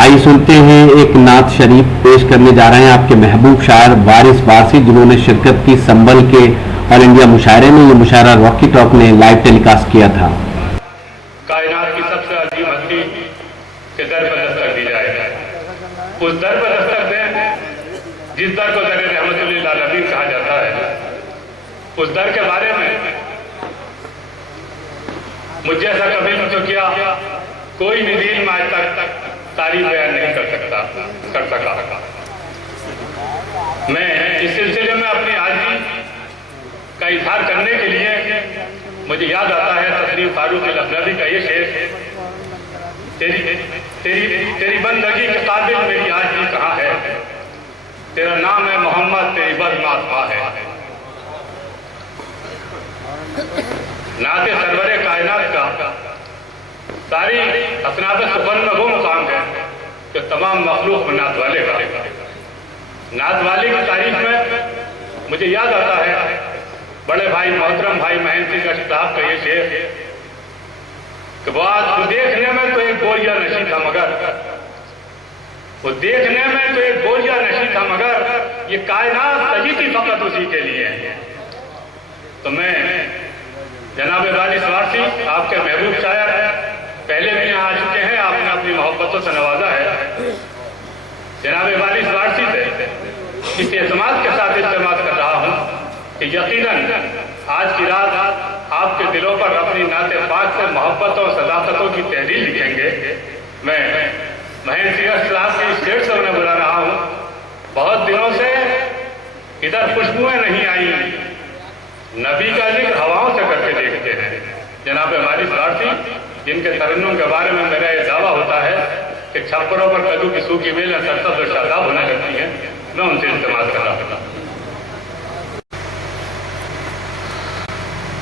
आइए सुनते हैं एक नात शरीफ पेश करने जा रहे हैं आपके महबूब शायर वारिस वारसी, जिन्होंने शिरकत की संभल के ऑल इंडिया मुशायरे में। ये मुशायरा रॉकी टॉक ने लाइव टेलीकास्ट किया था। कायनात की सबसे अजीम हस्ती के दर पर दस्तक दी जाए, उस दर पर दस्तक दें जिस दर को दर रहमतुल लिल आलमीन कहा जाता है। उस दर के बारे में मुझ जैसा कभी तो किया कोई भी दीन में आज तक तारीफ बयान नहीं कर सका। मैं इस सिलसिले में अपनी हाजिरी का इजहार करने के लिए मुझे याद आता है तस्लीम फारूक लखनवी का ये शेर, तेरी बंदगी के काबिल मेरी हाजिरी कहाँ है, तेरा नाम है मोहम्मद, तेरी बज़्म आसमां है। नाते सरवरे कायनात का सारी असनाद सुफन में वो मुकाम है जो तमाम मखलूक में नात वाले का। नात वाले की तारीफ में मुझे याद आता है बड़े भाई मोहतरम भाई महेंद्र सिंह साहब का ये शेर कि वो आज देखने में तो एक बोरिया नशी था, मगर वो देखने में तो एक बोरिया नशी था, मगर ये कायनात सजी थी फकत उसी के लिए। तो मैं जनाब वारिस वारसी, आपके महबूब शायर, पहले भी यहाँ आ चुके हैं, आपने अपनी मोहब्बतों से नवाजा है। जनाब वारिस वारसी से इस एतमाद के साथ इस्तेमाल कर रहा हूँ कि यकीनन आज की रात आपके दिलों पर अपनी नाते पाक से मोहब्बतों सदाकतों की तहरीर लिखेंगे। मैं महेंद्र सिंह साहब के इस शेर से उन्हें बुला रहा हूँ। बहुत दिनों से इधर खुशबुएं नहीं आई, नबी का जिक्र हवाओं से करके देखते हैं। जनाब वारिस वारसी, जिनके तरन्नुम के बारे में मेरा ये दावा होता है कि छप्परों पर कद्दू की सूखी बेलें सरसब्ज़ और शादाब होने लगती हैं, मैं उनसे इस्तेमाल कर रहा हूँ।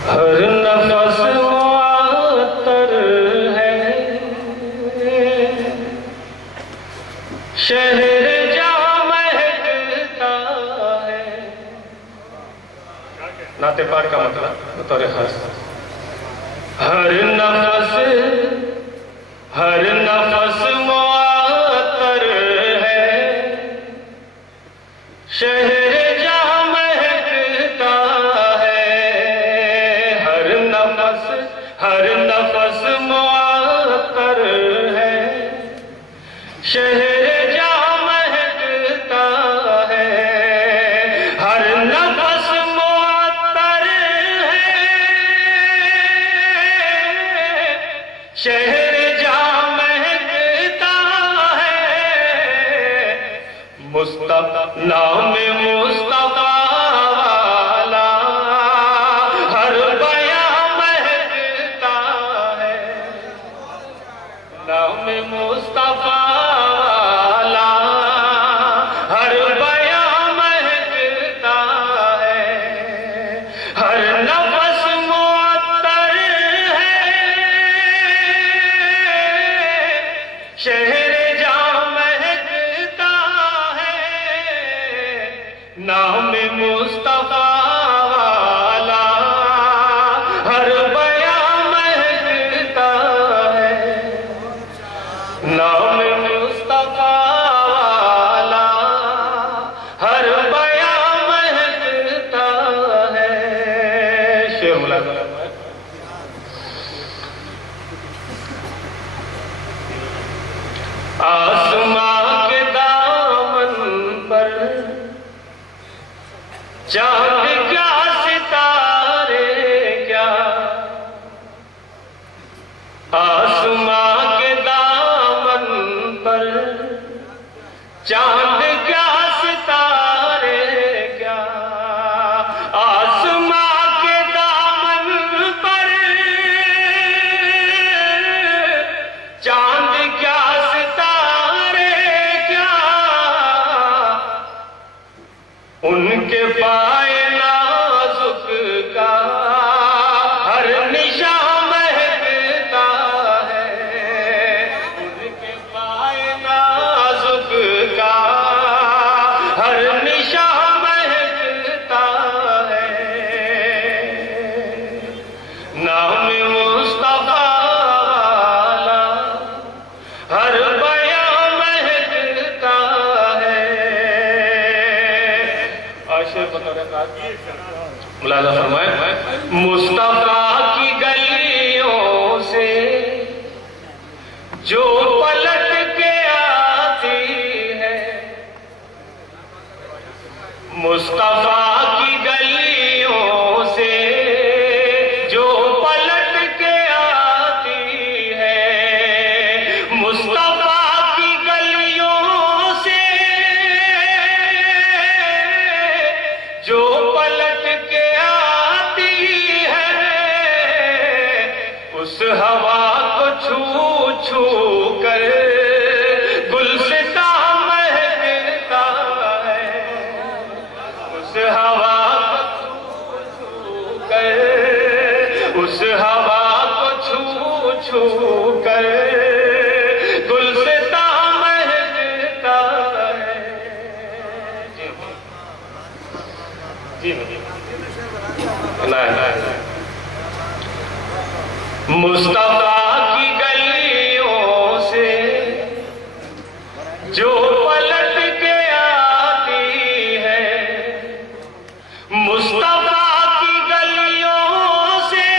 हर नफस मुअत्तर है, शहर जहाँ महकता है। नाते पाक का मतलब बतौर खास, हर नफस मुअत्तर है, शहर जहाँ महकता है। हर नफस मुअत्तर है, शहर जहाँ महकता है। हर नफस मुअत्तर है, शहर जहाँ महकता है। नाम मुस्तफा वाला हर बयां महकता है। नाम मुस्तफा वाला हर बयां महकता है। हर नफस मुअत्तर है, शहर जहाँ महकता है। नाम मुस्तफा वाला हर बयां महकता है। नाम मुस्तफा वाला हर बयां महकता है। शेर मुलाज़ा आसमां के दामन पर चांद क्या सितारे क्या। आसमां के दामन पर चांद क्या सितारे क्या। आसमां के दामन पर चांद क्या उनके पाए नाजुक का हर निशान महकता है। उनके पाए नाजुक का हर निशान महकता है। नाम मुस्तफा वाला हर बयां ملاحظہ فرمائیں، مصطفیٰ کی گلیوں سے جو پلٹ کے آتی ہے، مصطفیٰ کی گلیوں سے جو پلٹ کے آتی ہے، مصطفیٰ کی گلیوں سے جو پلٹ کے آتی ہے، اس ہوا کو چھو چھو کر گلستاں مہکتا ہے، اس ہوا کو چھو چھو کر، اس ہوا کو چھو چھو کر گلستاں مہکتا ہے۔ جی مصطفیٰ کی گلیوں سے جو پلٹ کے آتی ہے، مصطفیٰ کی گلیوں سے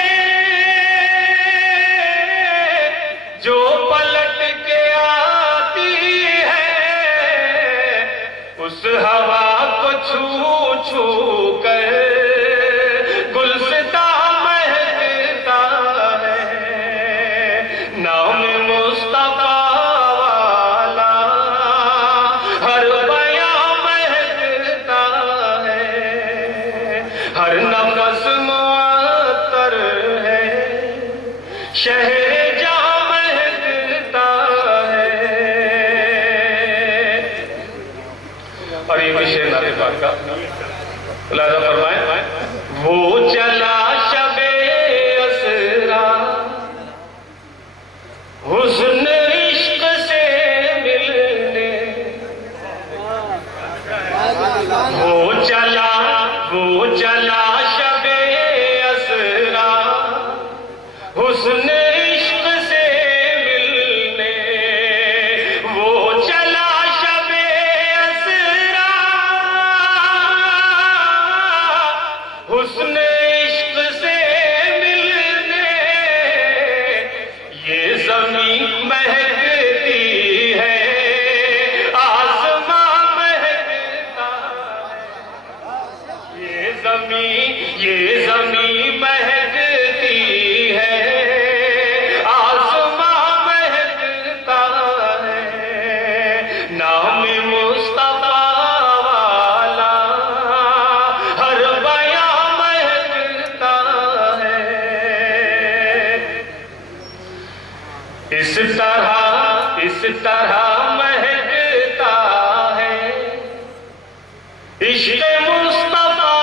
جو پلٹ کے آتی ہے، اس ہوا کو چھو چھو کر گلستاں مہکتا ہے، نام مصطفیٰ والا ہر بیاں مہکتا ہے، ہر نفس معطر ہے، شہر جہاں مہکتا ہے۔ اور یہ بھی شعر نعت پاک کا ملاحظہ فرمائیں، وہ چلا شب اسرا حسن عشق سے ملنے، وہ چلا شب اسرا حسن عشق سے ملنے، وہ چلا شب اسرا حسن عشق سے ملنے، یہ زمین مہکتی ہے، آسمان مہکتا ہے، یہ زمین مہکتی ہے، آسمان مہکتا ہے، نام مصطفیٰ والا ہر بیاں مہکتا ہے۔ اس طرح مہکتا ہے عشق مصطفیٰ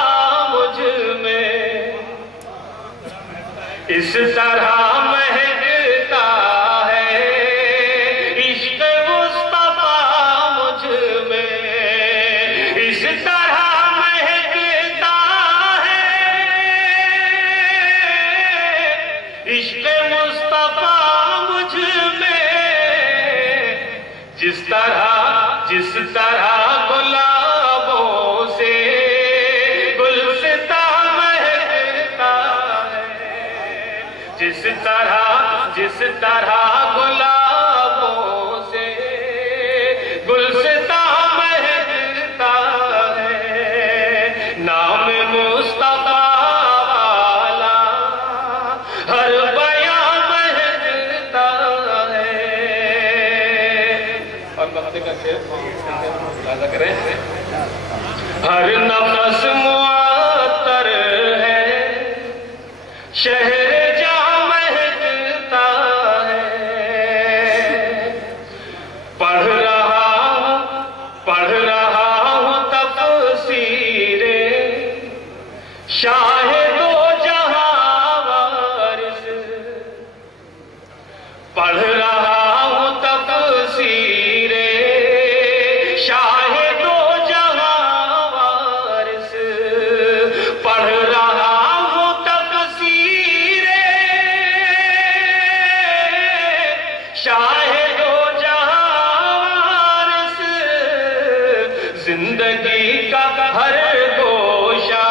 مجھ میں، اس طرح مہکتا ہے عشق مصطفیٰ مجھ میں، اس طرح مہکتا ہے عشق مصطفیٰ مجھ میں، جس طرح گلابوں سے گلستاں مہکتا ہے، جس طرح گلابوں سے گلستاں مہکتا ہے، نام مصطفیٰ والا ہر بیاں مہکتا ہے۔ اور بختے کا شعر ملاحظہ کریں، ہر نفس معطر ہے، شہر جہاں مہکتا ہے، پڑھ رہا ہوں تفسیر شاہ دو جہاں وارث، پڑھ رہا ہوں تفسیر شاہ دو جہاں وارث، پڑھ رہا ہوں تفسیر شاہ دو جہاں وارث، زندگی کا ہر گوشہ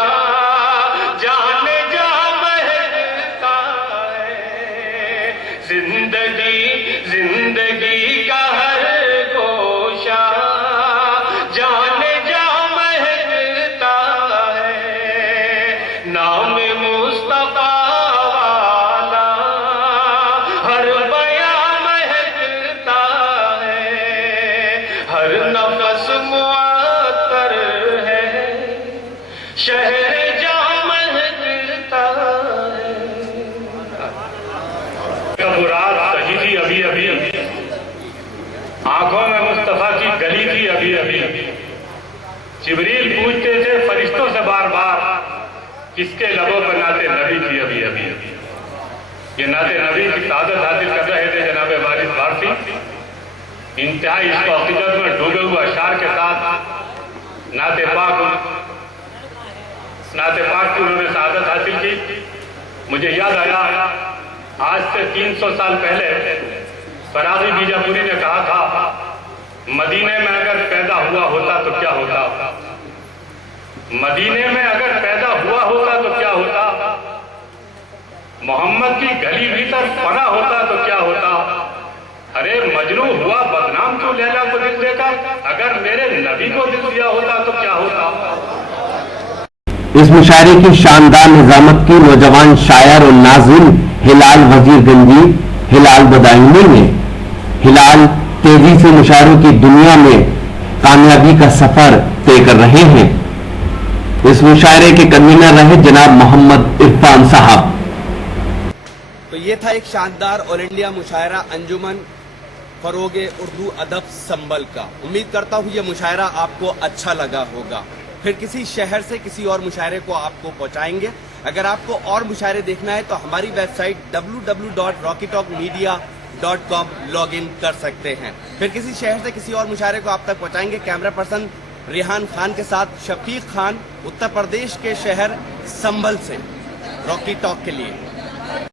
आंखों में मुस्तफा की गली थी अभी अभी। जिब्रील पूछते थे फरिश्तों से बार बार, किसके लबों पर नाते नबी थी अभी अभी। ये नाते नबी की सादत हासिल कर रहे थे जनाब वारिस वारसी, इंतहाई इश्क और अक़ीदत में डूबे हुए अशार के साथ नाते पाक की उन्होंने सादत हासिल की। मुझे याद आया, आज से 300 साल पहले फरागी बीजापुरी ने कहा था, मदीने में अगर पैदा हुआ होता तो क्या होता, मदीने में अगर पैदा हुआ होता तो क्या होता, मोहम्मद की गली भीतर पना होता तो क्या होता। अरे मजनू हुआ बदनाम क्यों लैला को दिल देकर, अगर मेरे नबी को दिल दिया होता तो क्या होता। इस मुशायरे की शानदार निजामत की नौजवान शायर और नाज़िम हिलाल वजीरगंजी, हिलाल बदायूनी ने हिलाल तेजी से मुशायरों की दुनिया में कामयाबी का सफर तय कर रहे हैं। इस मुशायरे के कन्वीनर रहे जनाब मोहम्मद इरफान साहब। तो ये था एक शानदार ऑल इंडिया मुशायरा अंजुमन फरोगे उर्दू अदब संबल का। उम्मीद करता हूँ ये मुशायरा आपको अच्छा लगा होगा। फिर किसी शहर से किसी और मुशायरे को आपको पहुंचाएंगे। अगर आपको और मुशायरे देखना है तो हमारी वेबसाइट www.rockytalkmedia.com लॉग इन कर सकते हैं। फिर किसी शहर से किसी और मुशायरे को आप तक पहुंचाएंगे कैमरा पर्सन रिहान खान के साथ शफीक खान, उत्तर प्रदेश के शहर संभल से रॉकी टॉक के लिए।